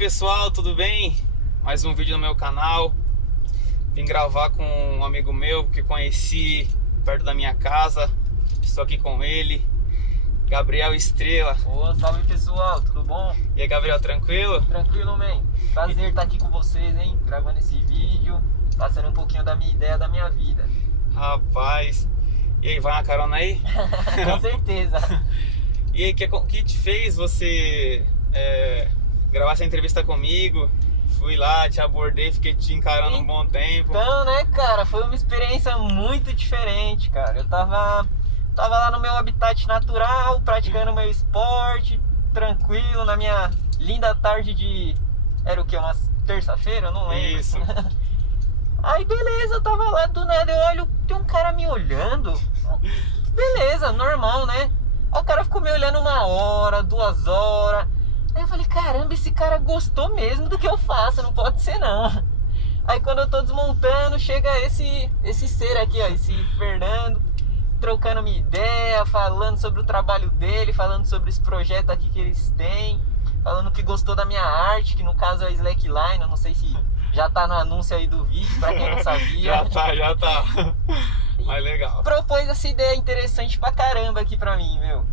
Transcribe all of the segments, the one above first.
pessoal, tudo bem? Mais um vídeo no meu canal. Vim gravar com um amigo meu que conheci perto da minha casa. Estou aqui com ele, Gabriel Estrela. Ô, salve pessoal, tudo bom? E aí, Gabriel, tranquilo? Tranquilo, man. Prazer estar aqui com vocês, hein? Gravando esse vídeo, passando um pouquinho da minha ideia, da minha vida. Rapaz, e aí, vai uma carona aí? Com certeza. E aí, o que te fez você gravar essa entrevista comigo? Fui lá, te abordei, fiquei te encarando um bom tempo. Então, né, cara, foi uma experiência muito diferente, cara. Eu tava lá no meu habitat natural, praticando meu esporte, tranquilo, na minha linda tarde de... Era o quê? Uma terça-feira? Eu não lembro. Isso. Aí, beleza, eu tava lá, do nada, eu olho, tem um cara me olhando. Beleza, normal, né? Aí o cara ficou me olhando 1 hora, 2 horas. Aí eu falei, caramba, esse cara gostou mesmo do que eu faço, não pode ser não. Aí quando eu tô desmontando, chega esse ser aqui, ó, esse Fernando, trocando minha ideia, falando sobre o trabalho dele, falando sobre esse projeto aqui que eles têm, falando que gostou da minha arte, que no caso é a Slackline, eu não sei se já tá no anúncio aí do vídeo, pra quem não sabia. Já tá. Mas legal. Propôs essa ideia interessante pra caramba aqui pra mim, meu.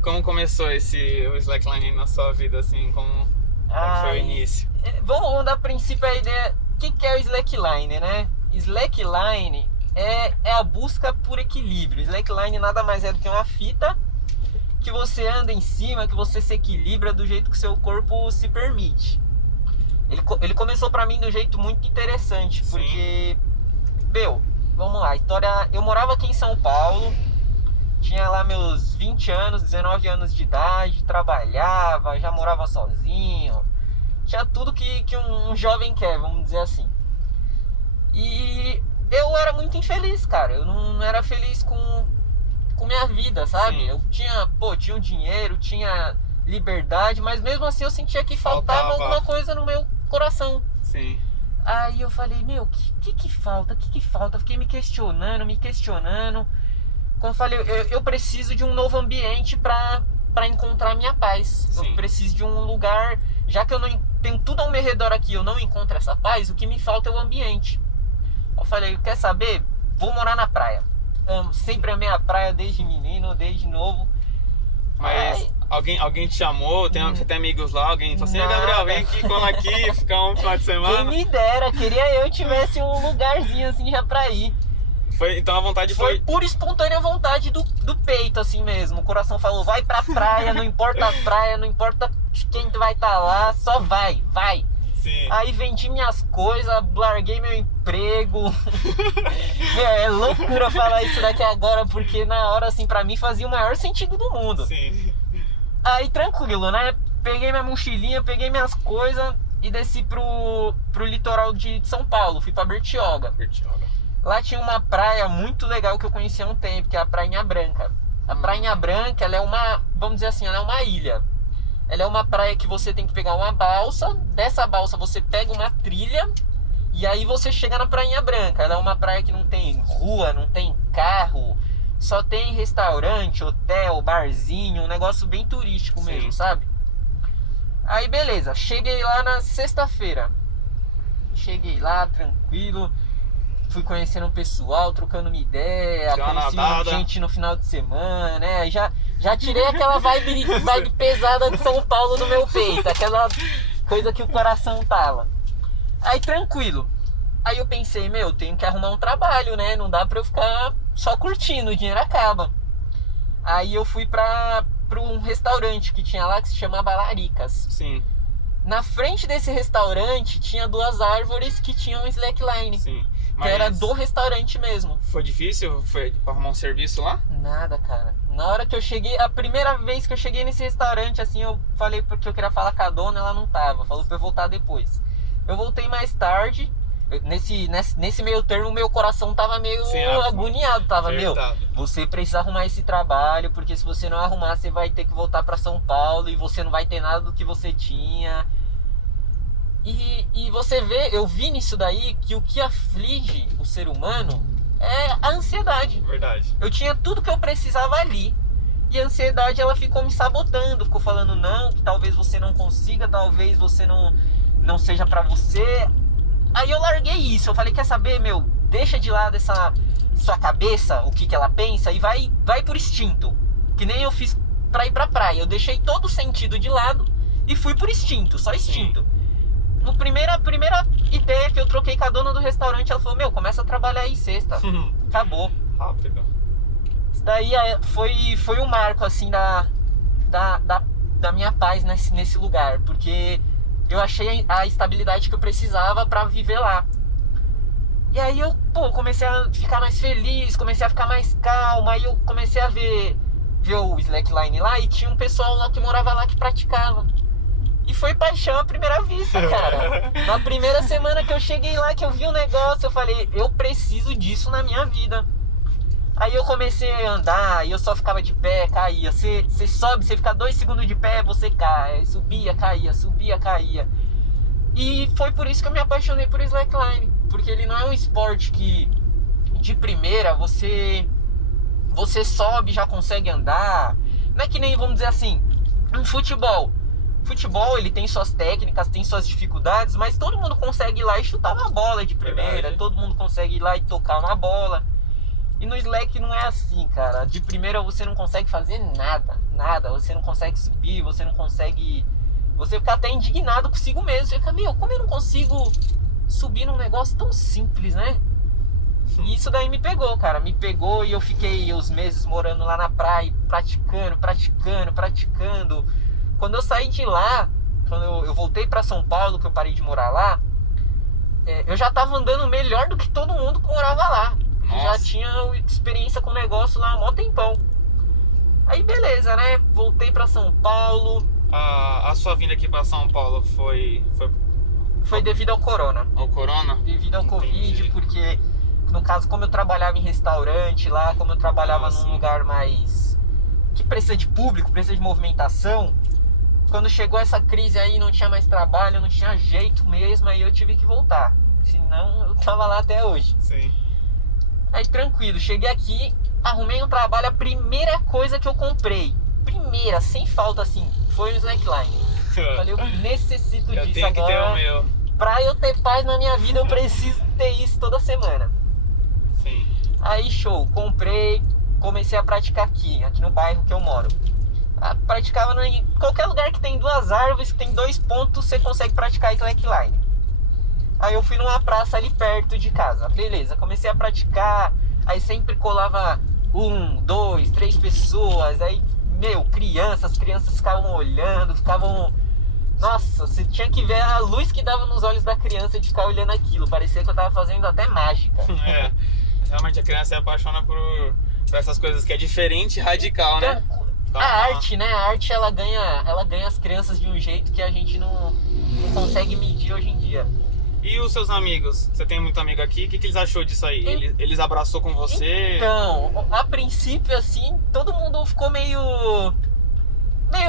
Como começou o Slackline na sua vida, assim, como foi o início? Vamos dar a princípio a ideia, o que é o Slackline, né? Slackline é a busca por equilíbrio. Slackline nada mais é do que uma fita que você anda em cima, que você se equilibra do jeito que seu corpo se permite. Ele começou pra mim de um jeito muito interessante, porque, meu, vamos lá, história. Eu morava aqui em São Paulo, tinha lá meus 20 anos, 19 anos de idade, trabalhava, já morava sozinho, tinha tudo que um jovem quer, vamos dizer assim. E eu era muito infeliz, cara, eu não era feliz com minha vida, sabe? Sim. Eu tinha um dinheiro, tinha liberdade, mas mesmo assim eu sentia que faltava alguma coisa no meu coração. Sim. Aí eu falei, meu, o que falta? O que falta? Fiquei me questionando. Como eu falei, eu preciso de um novo ambiente pra encontrar minha paz. Sim. Eu preciso de um lugar, já que eu não tenho tudo ao meu redor aqui, eu não encontro essa paz, o que me falta é o ambiente. Eu falei, quer saber? Vou morar na praia. Sempre amei a praia desde menino, desde novo. Mas alguém te chamou? Você tem amigos lá? Alguém falou assim, Gabriel, vem aqui, cola aqui, ficar um final de semana? Quem me dera, queria eu tivesse um lugarzinho assim já pra ir. Então a vontade Foi pura espontânea vontade do peito, assim mesmo. O coração falou, vai pra praia, não importa a praia, não importa quem vai estar lá, só vai. Sim. Aí vendi minhas coisas, larguei meu emprego. É loucura falar isso daqui agora, porque na hora, assim, pra mim fazia o maior sentido do mundo. Sim. Aí tranquilo, né? Peguei minha mochilinha, peguei minhas coisas e desci pro litoral de São Paulo. Fui pra Bertioga. Lá tinha uma praia muito legal que eu conheci há um tempo, que é a Prainha Branca. A Prainha Branca, ela é uma, vamos dizer assim, ela é uma ilha. Ela é uma praia que você tem que pegar uma balsa. Dessa balsa você pega uma trilha e aí você chega na Prainha Branca. Ela é uma praia que não tem rua, não tem carro, só tem restaurante, hotel, barzinho, um negócio bem turístico mesmo, sabe? Aí beleza, cheguei lá na sexta-feira. Cheguei lá tranquilo, fui conhecendo o pessoal, trocando uma ideia, conheci gente no final de semana, né? Já tirei aquela vibe pesada de São Paulo no meu peito, aquela coisa que o coração tava. Aí tranquilo. Aí eu pensei, meu, tenho que arrumar um trabalho, né? Não dá pra eu ficar só curtindo, o dinheiro acaba. Aí eu fui pra um restaurante que tinha lá que se chamava Laricas. Sim. Na frente desse restaurante tinha 2 árvores que tinham slackline. Sim. Que era do restaurante mesmo. Foi difícil? Foi pra arrumar um serviço lá? Nada, cara. Na hora que eu cheguei, a primeira vez que eu cheguei nesse restaurante, assim, eu falei porque eu queria falar com a dona, ela não tava. Falou pra eu voltar depois. Eu voltei mais tarde. Nesse meio termo, meu coração tava meio agoniado. Tava, meu, você precisa arrumar esse trabalho, porque se você não arrumar, você vai ter que voltar pra São Paulo e você não vai ter nada do que você tinha. E você vê, eu vi nisso daí que o que aflige o ser humano é a ansiedade. Verdade. Eu tinha tudo que eu precisava ali. E a ansiedade, ela ficou me sabotando, ficou falando não, que talvez você não consiga, talvez você não seja pra você. Aí eu larguei isso, eu falei, quer saber, meu, deixa de lado essa sua cabeça, o que ela pensa, e vai por instinto. Que nem eu fiz pra ir pra praia, eu deixei todo o sentido de lado e fui por instinto, só instinto. No primeira ideia que eu troquei com a dona do restaurante, ela falou, meu, começa a trabalhar aí sexta. Acabou. Rápido. Isso daí foi um marco, assim, da minha paz nesse lugar, porque eu achei a estabilidade que eu precisava pra viver lá. E aí eu, comecei a ficar mais feliz, comecei a ficar mais calmo, aí eu comecei a ver o slackline lá, e tinha um pessoal lá que morava lá que praticava. E foi paixão à primeira vista, cara. Na primeira semana que eu cheguei lá, que eu vi o negócio, eu falei, eu preciso disso na minha vida. Aí eu comecei a andar, e eu só ficava de pé, caía. Você sobe, você fica 2 segundos de pé, você cai. Subia, caía, subia, caía. E foi por isso que eu me apaixonei por slackline. Porque ele não é um esporte que, de primeira, você sobe e já consegue andar. Não é que nem, vamos dizer assim, um futebol. Futebol, ele tem suas técnicas, tem suas dificuldades, mas todo mundo consegue ir lá e chutar uma bola de primeira. Verdade. Todo mundo consegue ir lá e tocar uma bola. E no slack não é assim, cara. De primeira você não consegue fazer nada. Você não consegue subir, você não consegue... Você fica até indignado consigo mesmo. Você fica, meu, como eu não consigo subir num negócio tão simples, né? E isso daí me pegou, cara. Me pegou e eu fiquei os meses morando lá na praia, praticando. Quando eu saí de lá, quando eu voltei pra São Paulo, que eu parei de morar lá, eu já tava andando melhor do que todo mundo que morava lá. Já tinha experiência com o negócio lá há mó tempão. Aí beleza, né? Voltei pra São Paulo. A sua vinda aqui pra São Paulo foi devido ao corona. Ao corona? Devido ao Covid, porque no caso, como eu trabalhava em restaurante lá, como eu trabalhava num lugar mais... que precisa de público, precisa de movimentação. Quando chegou essa crise aí, não tinha mais trabalho, não tinha jeito mesmo, aí eu tive que voltar. Senão eu tava lá até hoje. Sim. Aí tranquilo, cheguei aqui, arrumei um trabalho, a primeira coisa que eu comprei, sem falta assim, foi o slackline. Falei, eu necessito disso tenho agora. Que ter o meu. Pra eu ter paz na minha vida, eu preciso ter isso toda semana. Sim. Aí show, comprei, comecei a praticar aqui no bairro que eu moro. Praticava em qualquer lugar que tem 2 árvores, que tem 2 pontos, você consegue praticar slackline. Aí eu fui numa praça ali perto de casa, beleza, comecei a praticar, aí sempre colava 1, 2, 3 pessoas, aí, meu, crianças ficavam olhando, nossa, você tinha que ver a luz que dava nos olhos da criança de ficar olhando aquilo, parecia que eu tava fazendo até mágica. Realmente a criança se apaixona por essas coisas que é diferente e radical, né? A arte, né? A arte, ela ganha as crianças de um jeito que a gente não consegue medir hoje em dia. E os seus amigos? Você tem muito amigo aqui, o que eles achou disso aí? Eles abraçou com você? Então, a princípio, assim, todo mundo ficou meio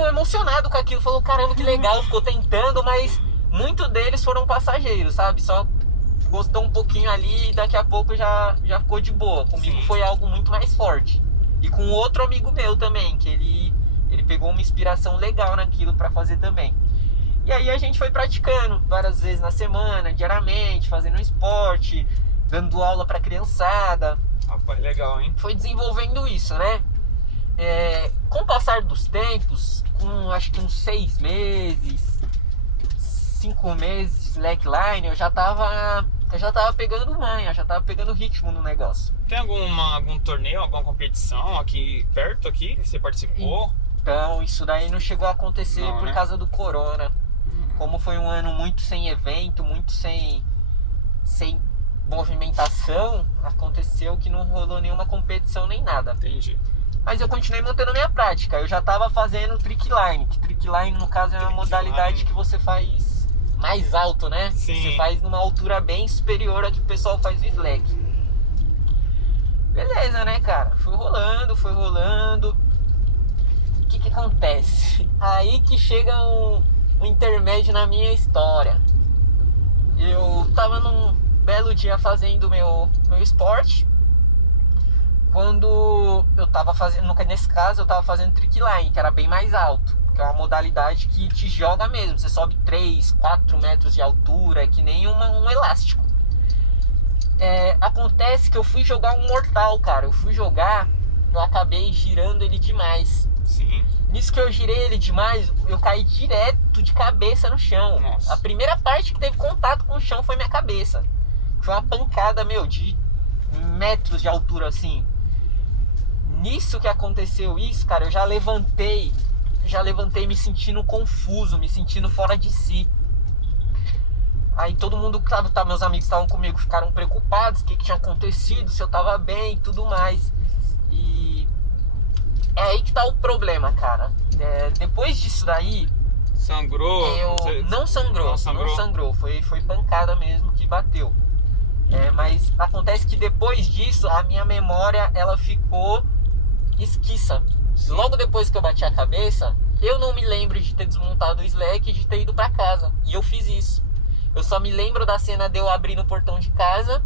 emocionado com aquilo. Falou, caramba, que legal, ficou tentando, mas muitos deles foram passageiros, sabe? Só gostou um pouquinho ali e daqui a pouco já ficou de boa. Comigo Sim. Foi algo muito mais forte. E com outro amigo meu também, que ele pegou uma inspiração legal naquilo pra fazer também. E aí a gente foi praticando várias vezes na semana, diariamente, fazendo esporte, dando aula pra criançada. Rapaz, legal, hein? Foi desenvolvendo isso, né? Com o passar dos tempos, com acho que uns 6 meses, 5 meses de slackline, eu já tava pegando manha, já tava pegando ritmo no negócio. Tem algum torneio, alguma competição aqui perto aqui que você participou? Então, isso daí não chegou a acontecer por causa do corona. Como foi um ano muito sem evento, muito sem movimentação, aconteceu que não rolou nenhuma competição nem nada. Entendi. Mas eu continuei mantendo a minha prática. Eu já tava fazendo trickline, que trickline no caso é uma modalidade que você faz mais alto, né? Sim. Você faz numa altura bem superior a que o pessoal faz no slack. Beleza, né, cara? Foi rolando. O que acontece? Aí que chega um intermédio na minha história. Eu tava num belo dia fazendo meu esporte. quando eu tava fazendo, nesse caso eu tava fazendo trick line, que era bem mais alto, que é uma modalidade que te joga mesmo, você sobe 3, 4 metros de altura, é que nem um elástico. Acontece que eu fui jogar um mortal, cara, eu acabei girando ele demais. Sim. Nisso que eu girei ele demais, eu caí direto de cabeça no chão. Nossa. A primeira parte que teve contato com o chão foi minha cabeça. Foi uma pancada, de metros de altura, assim. Nisso que aconteceu isso, cara, eu já levantei me sentindo confuso, me sentindo fora de si. Aí todo mundo, meus amigos estavam comigo, ficaram preocupados, o que tinha acontecido, se eu tava bem e tudo mais. E é aí que tá o problema, cara. Depois disso daí... Sangrou? Não sangrou. Foi pancada mesmo que bateu. Mas acontece que depois disso, a minha memória, ela ficou esquiça. Logo depois que eu bati a cabeça, eu não me lembro de ter desmontado o slack e de ter ido pra casa. E eu fiz isso. Eu só me lembro da cena de eu abrindo o portão de casa.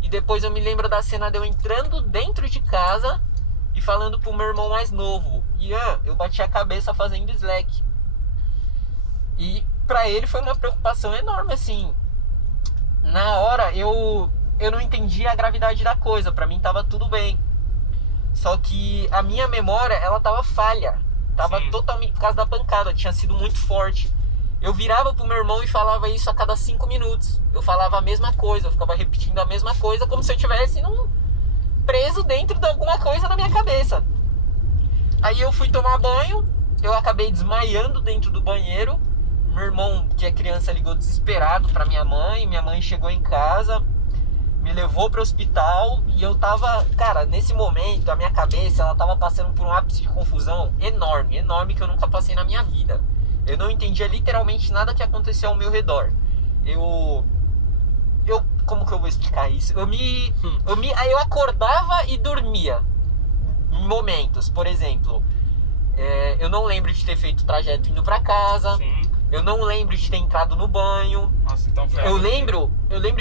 E depois eu me lembro da cena de eu entrando dentro de casa e falando pro meu irmão mais novo: Ian, eu bati a cabeça fazendo slack. E pra ele foi uma preocupação enorme, assim. Na hora eu não entendia a gravidade da coisa, pra mim tava tudo bem. Só que a minha memória, ela tava falha. Tava totalmente por causa da pancada, tinha sido muito forte. Eu virava pro meu irmão e falava isso a cada 5 minutos. Eu falava a mesma coisa, eu ficava repetindo a mesma coisa, como se eu tivesse preso dentro de alguma coisa na minha cabeça. Aí eu fui tomar banho, eu acabei desmaiando dentro do banheiro. Meu irmão, que é criança, ligou desesperado pra minha mãe chegou em casa, me levou pro hospital e eu tava, cara, nesse momento a minha cabeça, ela tava passando por um ápice de confusão enorme que eu nunca passei na minha vida. Eu não entendia literalmente nada que acontecia ao meu redor. Como que eu vou explicar isso? Aí eu acordava e dormia em momentos. Por exemplo, eu não lembro de ter feito o trajeto indo pra casa. Sim. Eu não lembro de ter entrado no banho. Nossa, então foi eu lembro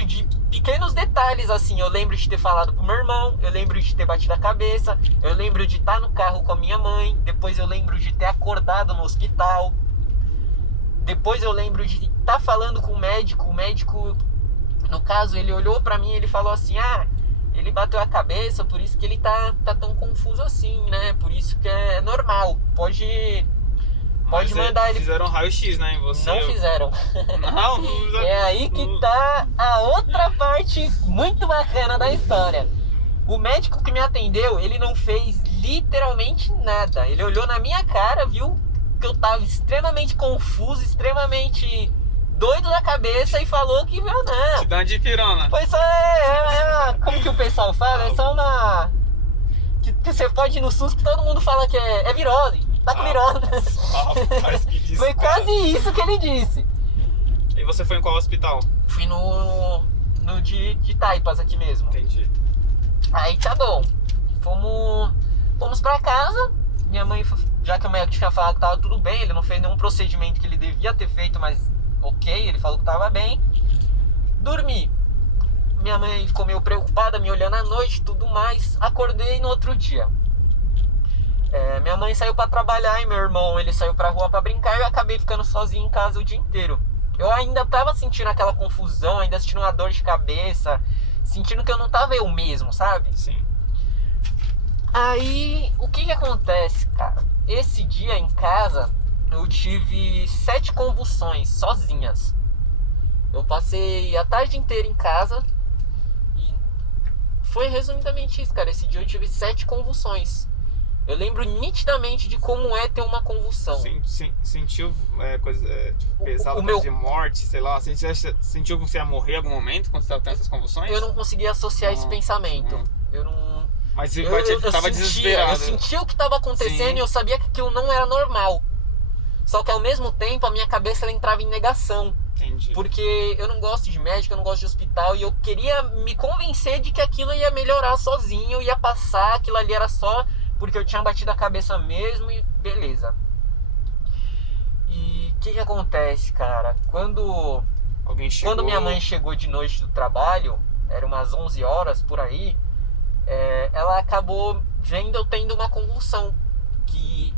de pequenos detalhes, assim. Eu lembro de ter falado pro meu irmão, eu lembro de ter batido a cabeça, eu lembro de estar no carro com a minha mãe, depois eu lembro de ter acordado no hospital, depois eu lembro de estar falando com o médico, no caso, ele olhou pra mim e ele falou assim: ele bateu a cabeça, por isso que ele tá tão confuso assim, né? Por isso que é normal, pode mandar ele... Fizeram raio-x, né, em você? Não fizeram. Não? É aí que tá a outra parte muito bacana da história. O médico que me atendeu, ele não fez literalmente nada. Ele olhou na minha cara, viu que eu tava extremamente confuso, extremamente doido da cabeça e falou que, não. Te dá de pirona. Foi só, como que o pessoal fala? É só uma... Que você pode ir no SUS que todo mundo fala que é virose. Tá com virose. Rapaz, que disse, foi quase isso que ele disse. E você foi em qual hospital? Fui no de Taipas aqui mesmo. Entendi. Aí tá bom. Fomos pra casa. Minha mãe, já que o médico tinha falado que tava tudo bem, ele não fez nenhum procedimento que ele devia ter feito, mas ok, ele falou que tava bem. Dormi. Minha mãe ficou meio preocupada, me olhando à noite e tudo mais. Acordei no outro dia. Minha mãe saiu pra trabalhar e meu irmão, ele saiu pra rua pra brincar e eu acabei ficando sozinho em casa o dia inteiro. Eu ainda tava sentindo aquela confusão, ainda sentindo uma dor de cabeça, sentindo que eu não tava eu mesmo, sabe? Sim. Aí, o que acontece, cara? Esse dia em casa, eu tive 7 convulsões sozinhas. Eu passei a tarde inteira em casa e foi resumidamente isso, cara. Esse dia eu tive 7 convulsões. Eu lembro nitidamente de como é ter uma convulsão. Sentiu coisa tipo, pesada, coisa de morte, sei lá? Sentiu que você ia morrer em algum momento quando você estava tendo essas convulsões? Eu não conseguia associar esse pensamento. Eu não... Mas eu tava desesperado. Eu sentia o que estava acontecendo. Sim. E eu sabia que aquilo não era normal. Só que ao mesmo tempo a minha cabeça ela entrava em negação. Entendi. Porque eu não gosto de médico, eu não gosto de hospital. E eu queria me convencer de que aquilo ia melhorar sozinho, ia passar, aquilo ali era só... porque eu tinha batido a cabeça mesmo e beleza. E o que acontece, cara? Quando minha mãe chegou de noite do trabalho, era umas 11 horas por aí, ela acabou vendo eu tendo uma convulsão, que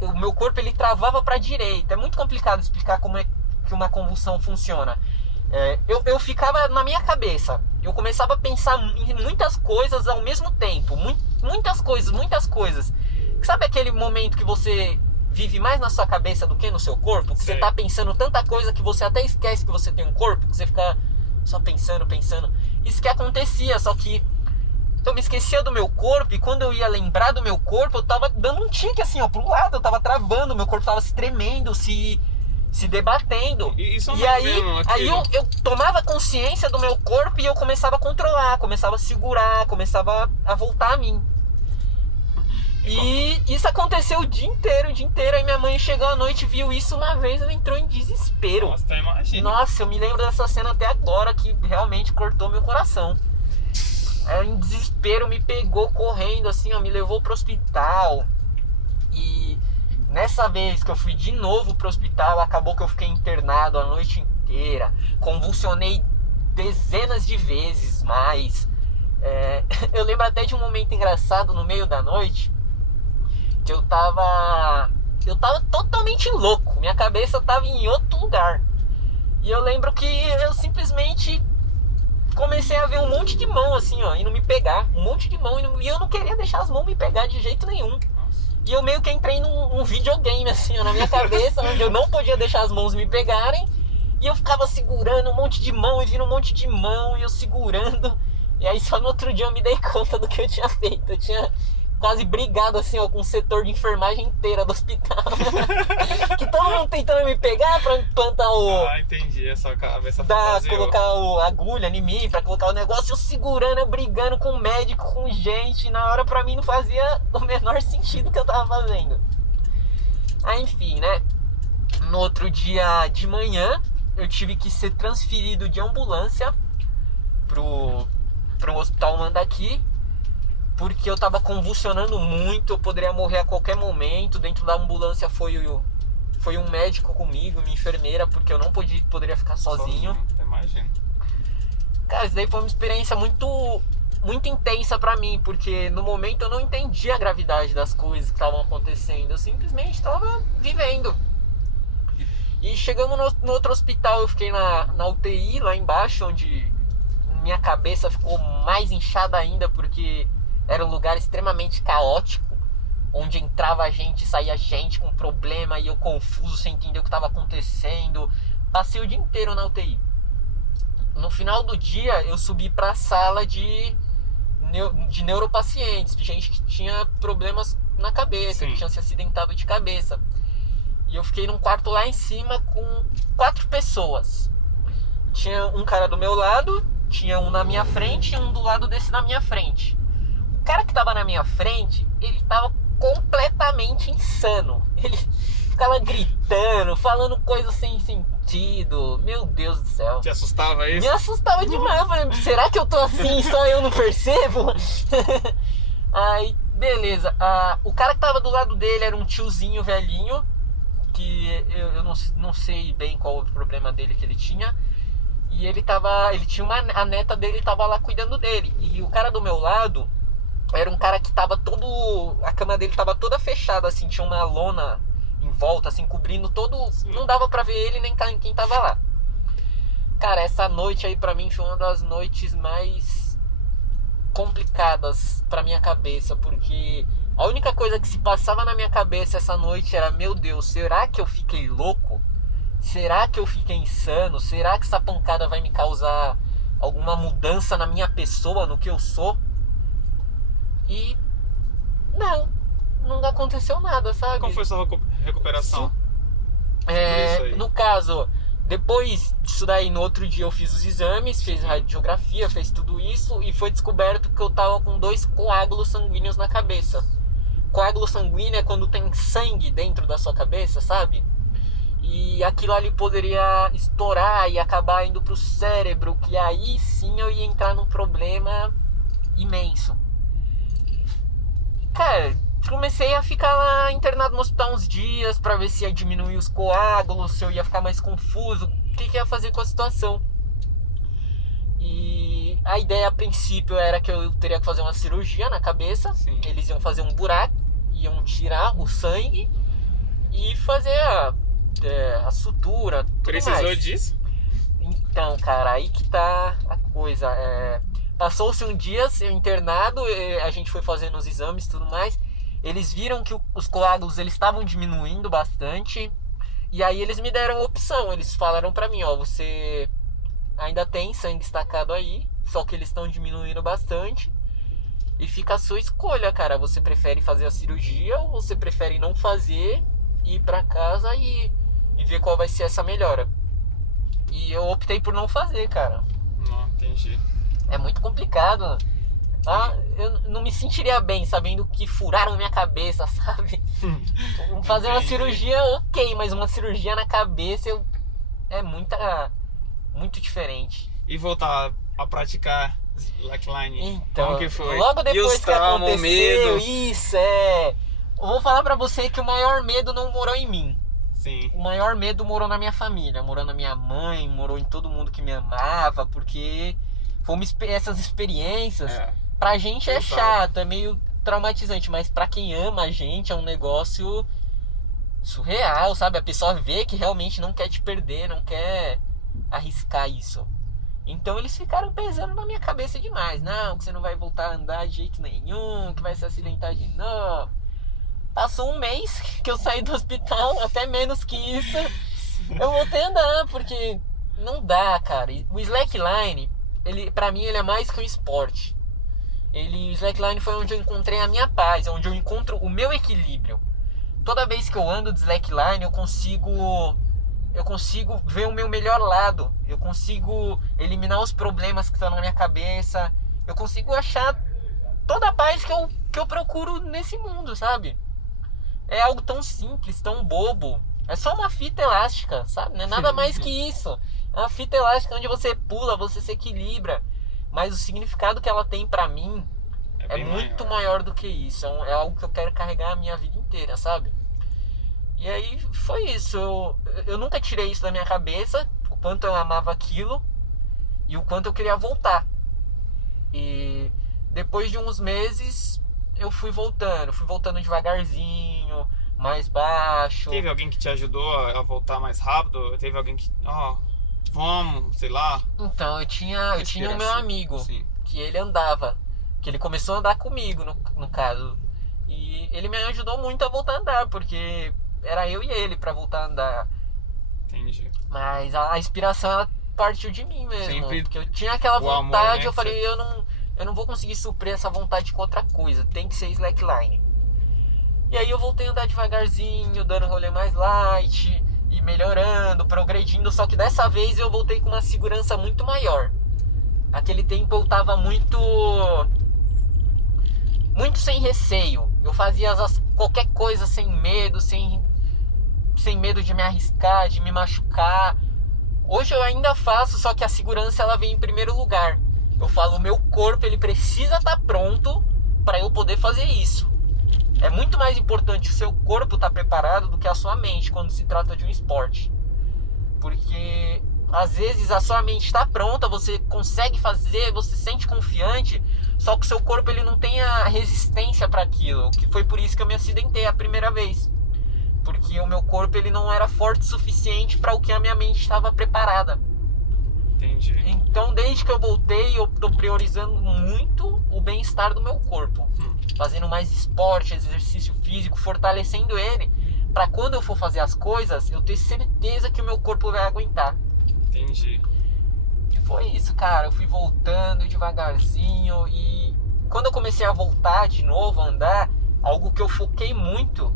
o meu corpo ele travava para a direita. É muito complicado explicar como é que uma convulsão funciona. Eu ficava na minha cabeça, eu começava a pensar em muitas coisas ao mesmo tempo, muitas coisas. Sabe aquele momento que você vive mais na sua cabeça do que no seu corpo? Que você tá pensando tanta coisa que você até esquece que você tem um corpo, que você fica só pensando. Isso que acontecia, só que eu me esquecia do meu corpo, e quando eu ia lembrar do meu corpo, eu tava dando um tique assim, ó, pro lado, eu tava travando, meu corpo tava se tremendo, se debatendo. E aí eu tomava consciência do meu corpo e eu começava a controlar, começava a segurar, começava a voltar a mim. E isso aconteceu o dia inteiro. Aí minha mãe chegou à noite, viu isso uma vez, ela entrou em desespero. Nossa, imagina. Nossa, eu me lembro dessa cena até agora, que realmente cortou meu coração. Ela em desespero me pegou correndo assim, ó, me levou pro hospital. E nessa vez que eu fui de novo pro hospital, acabou que eu fiquei internado a noite inteira. Convulsionei dezenas de vezes mais. Eu lembro até de um momento engraçado no meio da noite, que eu tava totalmente louco. Minha cabeça tava em outro lugar. E eu lembro que eu simplesmente comecei a ver um monte de mão assim, ó, indo me pegar. Um monte de mão, e eu não queria deixar as mãos me pegar de jeito nenhum. E eu meio que entrei num videogame assim, ó, na minha cabeça, onde eu não podia deixar as mãos me pegarem. E eu ficava segurando um monte de mão e vindo um monte de mão, e eu segurando. E aí só no outro dia eu me dei conta do que eu tinha feito. Eu tinha quase brigado assim, ó, com o setor de enfermagem inteira do hospital. Que todo mundo tentando me pegar pra implantar entendi. Essa cabeça colocar a agulha em mim, pra colocar o negócio. Eu segurando, eu brigando com o médico, com gente. E na hora pra mim não fazia o menor sentido que eu tava fazendo. Aí enfim, né? No outro dia de manhã, eu tive que ser transferido de ambulância pro hospital Mandaki, porque eu tava convulsionando muito, eu poderia morrer a qualquer momento. Dentro da ambulância foi um médico comigo, uma enfermeira, porque eu não poderia ficar sozinho. Imagina. Cara, isso daí foi uma experiência muito, muito intensa pra mim, porque no momento eu não entendia a gravidade das coisas que estavam acontecendo, eu simplesmente tava vivendo. E chegando no outro hospital, eu fiquei na UTI, lá embaixo, onde minha cabeça ficou mais inchada ainda, porque era um lugar extremamente caótico, onde entrava gente e saía gente com problema, e eu confuso, sem entender o que estava acontecendo. Passei o dia inteiro na UTI. No final do dia, eu subi para a sala de neuropacientes, de gente que tinha problemas na cabeça, que tinha se acidentado de cabeça. E eu fiquei num quarto lá em cima com 4 pessoas. Tinha um cara do meu lado, tinha um na minha frente e um do lado desse na minha frente. O cara que tava na minha frente, ele tava completamente insano. Ele ficava gritando, falando coisas sem sentido. Meu Deus do céu. Te assustava isso? Me assustava demais. Eu falei, será que eu tô assim, só eu não percebo? Aí, beleza. O cara que tava do lado dele era um tiozinho velhinho, que eu não sei bem qual o problema dele que ele tinha. E ele tinha a neta dele, tava lá cuidando dele. E o cara do meu lado era um cara que tava a cama dele tava toda fechada, assim, tinha uma lona em volta, assim, cobrindo todo. Sim. Não dava pra ver ele nem quem tava lá. Cara, essa noite aí pra mim foi uma das noites mais complicadas pra minha cabeça, porque a única coisa que se passava na minha cabeça essa noite era: meu Deus, será que eu fiquei louco? Será que eu fiquei insano? Será que essa pancada vai me causar alguma mudança na minha pessoa, no que eu sou? E não aconteceu nada, sabe? Como foi sua recuperação? No caso, depois disso daí, no outro dia eu fiz os exames, fiz radiografia, fez tudo isso, e foi descoberto que eu tava com 2 coágulos sanguíneos na cabeça. Coágulo sanguíneo é quando tem sangue dentro da sua cabeça, sabe? E aquilo ali poderia estourar e acabar indo pro cérebro, que aí sim eu ia entrar num problema imenso. Cara, comecei a ficar lá internado no hospital uns dias pra ver se ia diminuir os coágulos, se eu ia ficar mais confuso, o que ia fazer com a situação. E a ideia a princípio era que eu teria que fazer uma cirurgia na cabeça. Sim. Eles iam fazer um buraco, iam tirar o sangue e fazer a sutura, tudo Precisou mais. disso? Então, cara, aí que tá a coisa. Passou-se um dia eu internado, a gente foi fazendo os exames e tudo mais. Eles viram que os coágulos eles estavam diminuindo bastante. E aí eles me deram opção. Eles falaram pra mim, ó, você ainda tem sangue estacado aí, só que eles estão diminuindo bastante. E fica a sua escolha, cara. Você prefere fazer a cirurgia ou você prefere não fazer, ir pra casa e ver qual vai ser essa melhora. E eu optei por não fazer, cara. Não, entendi. É muito complicado. Eu não me sentiria bem sabendo que furaram minha cabeça, sabe? Fazer uma cirurgia, ok, mas uma cirurgia na cabeça é muito diferente. E voltar a praticar slackline, Então, como que foi? Logo depois que aconteceu, medo? isso, eu vou falar pra você que o maior medo não morou em mim. Sim. O maior medo morou na minha família, morou na minha mãe, morou em todo mundo que me amava, porque essas experiências, pra gente é chato, é meio traumatizante, mas pra quem ama a gente é um negócio surreal, sabe? A pessoa vê que realmente não quer te perder, não quer arriscar isso. Então eles ficaram pesando na minha cabeça demais. Não, que você não vai voltar a andar de jeito nenhum, que vai se acidentar de novo. Passou um mês que eu saí do hospital, até menos que isso. Eu voltei a andar, porque não dá, cara. O slackline, pra mim, ele é mais que um esporte. O slackline foi onde eu encontrei a minha paz, onde eu encontro o meu equilíbrio. Toda vez que eu ando de slackline, eu consigo ver o meu melhor lado. Eu consigo eliminar os problemas que estão na minha cabeça. Eu consigo achar toda a paz que eu procuro nesse mundo, sabe? É algo tão simples, tão bobo. É só uma fita elástica, sabe? Não é nada mais que isso. É uma fita elástica onde você pula, você se equilibra. Mas o significado que ela tem pra mim é muito maior do que isso. É algo que eu quero carregar a minha vida inteira, sabe? E aí foi isso. Eu nunca tirei isso da minha cabeça, o quanto eu amava aquilo e o quanto eu queria voltar. E depois de uns meses eu fui voltando devagarzinho, mais baixo. Teve alguém que te ajudou a voltar mais rápido? Teve alguém que, vamos, sei lá? Então, eu tinha o meu amigo, sim, que ele andava, que ele começou a andar comigo, no caso. E ele me ajudou muito a voltar a andar, porque era eu e ele pra voltar a andar. Entendi. Mas a inspiração, ela partiu de mim mesmo. Sempre porque eu tinha aquela vontade, amor, né? eu falei, eu não vou conseguir suprir essa vontade com outra coisa, tem que ser slackline. E aí eu voltei a andar devagarzinho, dando rolê mais light, e melhorando, progredindo, só que dessa vez eu voltei com uma segurança muito maior. Aquele tempo eu tava muito sem receio. Eu fazia qualquer coisa sem medo, sem medo de me arriscar, de me machucar. Hoje eu ainda faço, só que a segurança ela vem em primeiro lugar. Eu falo, o meu corpo ele precisa estar pronto para eu poder fazer isso. É muito mais importante o seu corpo estar preparado do que a sua mente quando se trata de um esporte. Porque às vezes a sua mente está pronta, você consegue fazer, você se sente confiante, só que o seu corpo ele não tem a resistência para aquilo. Que foi por isso que eu me acidentei a primeira vez. Porque o meu corpo ele não era forte o suficiente para o que a minha mente estava preparada. Entendi. Então desde que eu voltei, eu tô priorizando muito o bem-estar do meu corpo. Fazendo mais esporte, exercício físico, fortalecendo ele, para quando eu for fazer as coisas, eu ter certeza que o meu corpo vai aguentar. Entendi. E foi isso, cara. Eu fui voltando devagarzinho e quando eu comecei a voltar de novo a andar, algo que eu foquei muito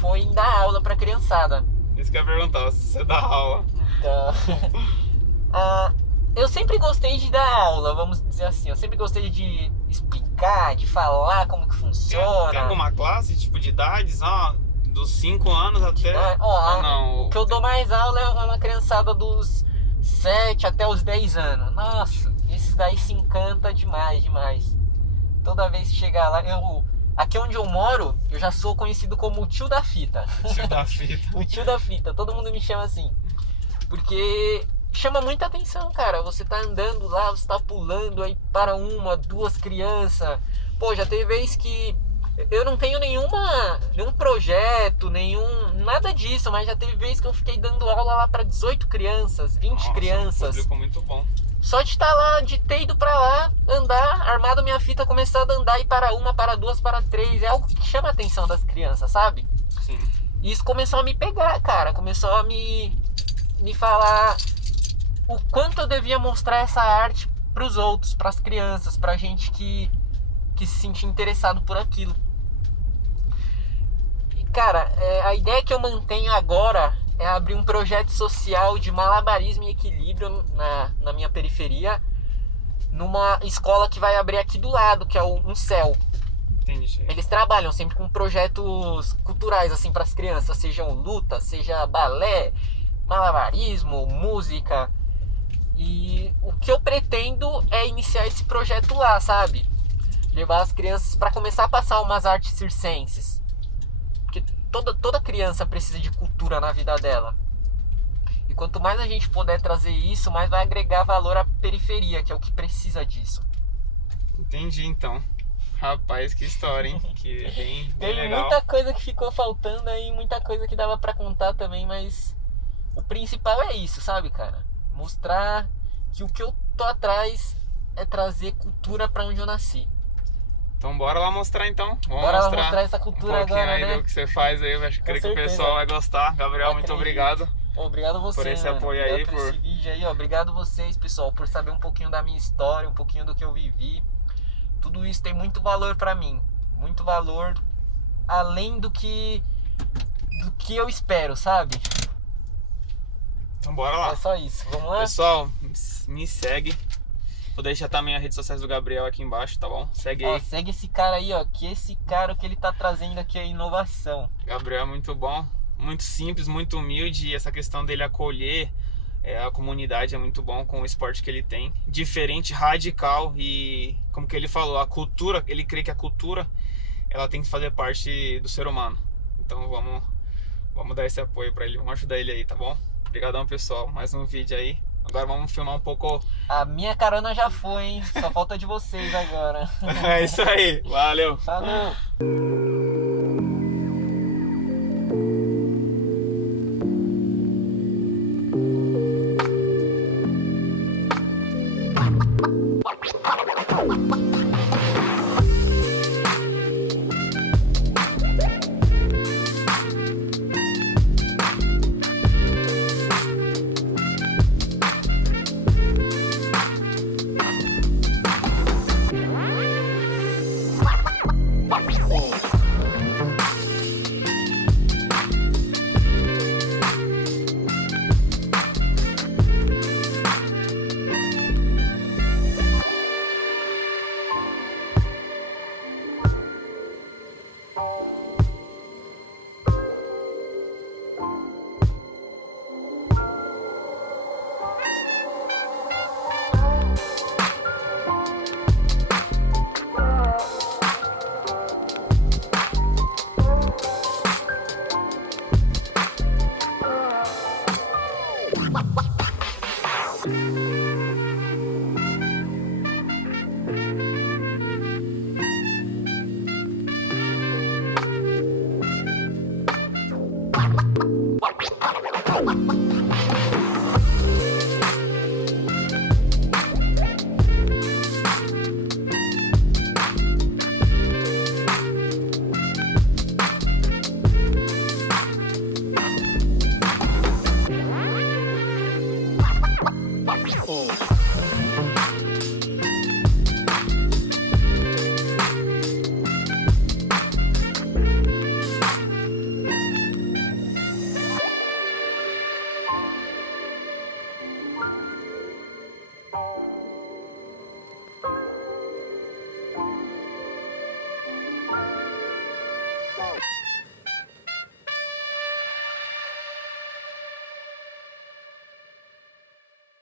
foi em dar aula pra criançada. Isso que eu ia perguntar, se você dá aula. Então, eu sempre gostei de dar aula, vamos dizer assim. Eu sempre gostei de explicar, de falar como que funciona. Tem alguma classe, tipo de idades, dos 5 anos até... não? O que eu dou mais aula é uma criançada dos 7 até os 10 anos. Nossa, esses daí se encanta demais. Toda vez que chegar lá, aqui onde eu moro, eu já sou conhecido como o tio da fita. Tio da fita. O tio da fita, todo mundo me chama assim. Porque chama muita atenção, cara. Você tá andando lá, você tá pulando, aí para uma, duas crianças. Pô, já teve vez que eu não tenho nenhum projeto, nada disso, mas já teve vez que eu fiquei dando aula lá para 18 crianças, 20 Nossa, crianças. Ficou muito bom. Só de estar lá, de ter ido pra lá, andar, armado minha fita, começado a andar e para uma, para duas, para três. É algo que chama a atenção das crianças, sabe? Sim. E isso começou a me pegar, cara. Começou a me falar o quanto eu devia mostrar essa arte pros outros, pras crianças, pra gente que se sentia interessado por aquilo. E, cara, a ideia que eu mantenho agora é abrir um projeto social de malabarismo e equilíbrio na minha periferia, numa escola que vai abrir aqui do lado, que é um CEL. Entendi. Eles trabalham sempre com projetos culturais, assim, para as crianças, sejam luta, seja balé, malabarismo, música. E o que eu pretendo é iniciar esse projeto lá, sabe? Levar as crianças para começar a passar umas artes circenses. Porque toda criança precisa de cultura na vida dela. E quanto mais a gente puder trazer isso, mais vai agregar valor à periferia, que é o que precisa disso. Entendi, então. Rapaz, que história, hein? Que bem Tem legal. muita coisa que ficou faltando aí, muita coisa que dava pra contar também, mas o principal é isso, sabe, cara? Mostrar que o que eu tô atrás é trazer cultura pra onde eu nasci. Então bora lá mostrar então. Vamos Bora lá mostrar essa um cultura pouquinho agora, aí né? do que você faz aí. Eu acho que o certeza. pessoal vai gostar. Gabriel, muito obrigado. Obrigado a você, por esse mano. apoio Obrigado aí, por esse vídeo aí, ó. Obrigado vocês, pessoal, por saber um pouquinho da minha história, um pouquinho do que eu vivi. Tudo isso tem muito valor pra mim. Muito valor além do que eu espero, sabe? Então bora lá. É só isso. Vamos lá? Pessoal, me segue. Vou deixar também as redes sociais do Gabriel aqui embaixo, tá bom? Segue aí. Ó, segue esse cara aí, ó. Que esse cara, o que ele tá trazendo aqui é inovação. Gabriel é muito bom. Muito simples, muito humilde. E essa questão dele acolher a comunidade é muito bom com o esporte que ele tem. Diferente, radical e, como que ele falou, a cultura, ele crê que a cultura ela tem que fazer parte do ser humano. Então vamos dar esse apoio pra ele, vamos ajudar ele aí, tá bom? Obrigadão, pessoal. Mais um vídeo aí. Agora vamos filmar um pouco. A minha carona já foi, hein? Só falta de vocês agora. É isso aí. Valeu. Falou.